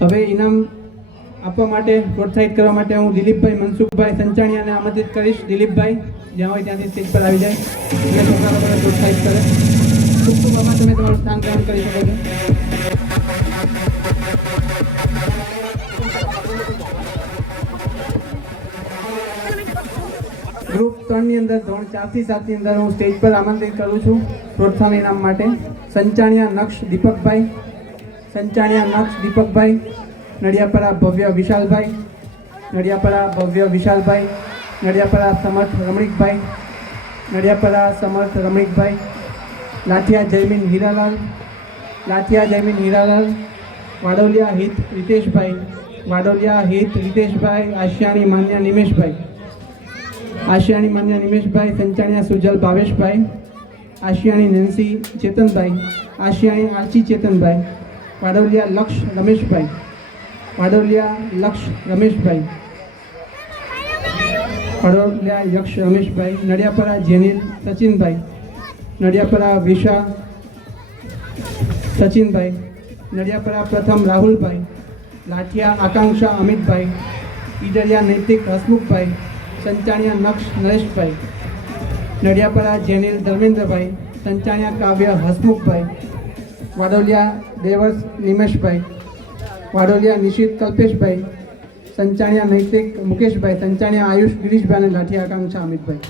હવે ઇનામ આપવા માટે પ્રોત્સાહિત કરવા માટે હું દિલીપભાઈ મનસુખભાઈ સંચાણીયાને આમંત્રિત કરીશ. દિલીપભાઈ જ્યાં હોય ત્યાંથી સ્ટેજ પર આવી જાય અને છોકરા લોકોને પ્રોત્સાહિત કરે. ખૂબ ખૂબ આભાર. તમે તમારું સ્થાન ગ્રહણ કરી શકો છો. ગ્રુપ 3 ની અંદર ધોરણ 4 થી 7 ની અંદર હું સ્ટેજ પર આમંત્રિત કરું છું પ્રોત્સાહન ઇનામ માટે સંચાણીયા નક્ષ દીપકભાઈ, સંચાણીયા નક્ષ દીપકભાઈ, નડિયાપરા ભવ્ય વિશાલભાઈ, નડિયાપરા ભવ્ય વિશાલભાઈ, નડિયાપરા સમર્થ રમણીકભાઈ, નડિયાપરા સમર્થ રમણીકભાઈ, લાઠિયા જયમીન હીરાલાલ, લાઠિયા જયમીન હીરાલાલ, વાડોલિયા હિત રીતેશભાઈ, વાડોલિયા હિત રીતેશભાઈ, આશિયાણી માન્ય નિમેશભાઈ, આશિયાણી માન્ય નિમેશભાઈ, સંચાણીયા સુજલ ભાવેશભાઈ, આશિયાણી નેન્સી ચેતનભાઈ, આશિયાણી આરચી ચેતનભાઈ, વાડોલિયા લક્ષ રમેશભાઈ, વાડોલિયા લક્ષ રમેશભાઈ, વાડોલિયા યક્ષ રમેશભાઈ, નડિયાપરા જેનિલ સચિનભાઈ, નડિયાપરા વિશા સચિનભાઈ, નડિયાપરા પ્રથમ રાહુલભાઈ, લાઠિયા આકાંક્ષા અમિતભાઈ, ઈડરિયા નૈતિક હસમુખભાઈ, સંચાણીયા નક્ષ નરેશભાઈ, નડિયાપરા જેનિલ ધર્મેન્દ્રભાઈ, સંચાણીયા કાવ્ય હસમુખભાઈ, વાડોલિયા દેવર્સ નિમેશભાઈ, વાડોલિયા નિશિત કલ્પેશભાઈ, સંચાણીયા નૈતિક મુકેશભાઈ, સંચાણીયા આયુષ ગિરીશભાઈ અને લાઠિયા આકાંક્ષા અમિતભાઈ.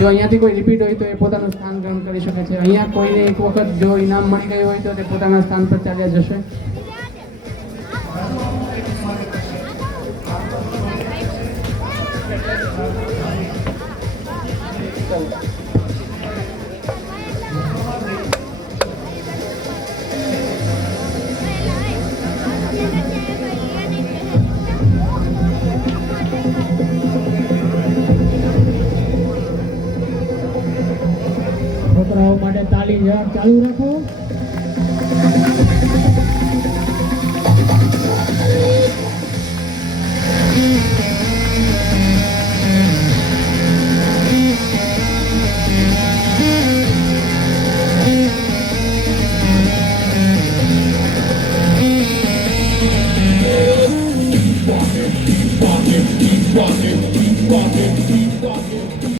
જો અહીંયાથી કોઈ રિપીટ હોય તો એ પોતાનું સ્થાન ગ્રહણ કરી શકે છે. અહીંયા કોઈને એક વખત જો ઇનામ મળી ગયું હોય તો તે પોતાના સ્થાન પર ચાલ્યા જશે. છોકરાઓ માટે તાળી ચાલુ રાખો.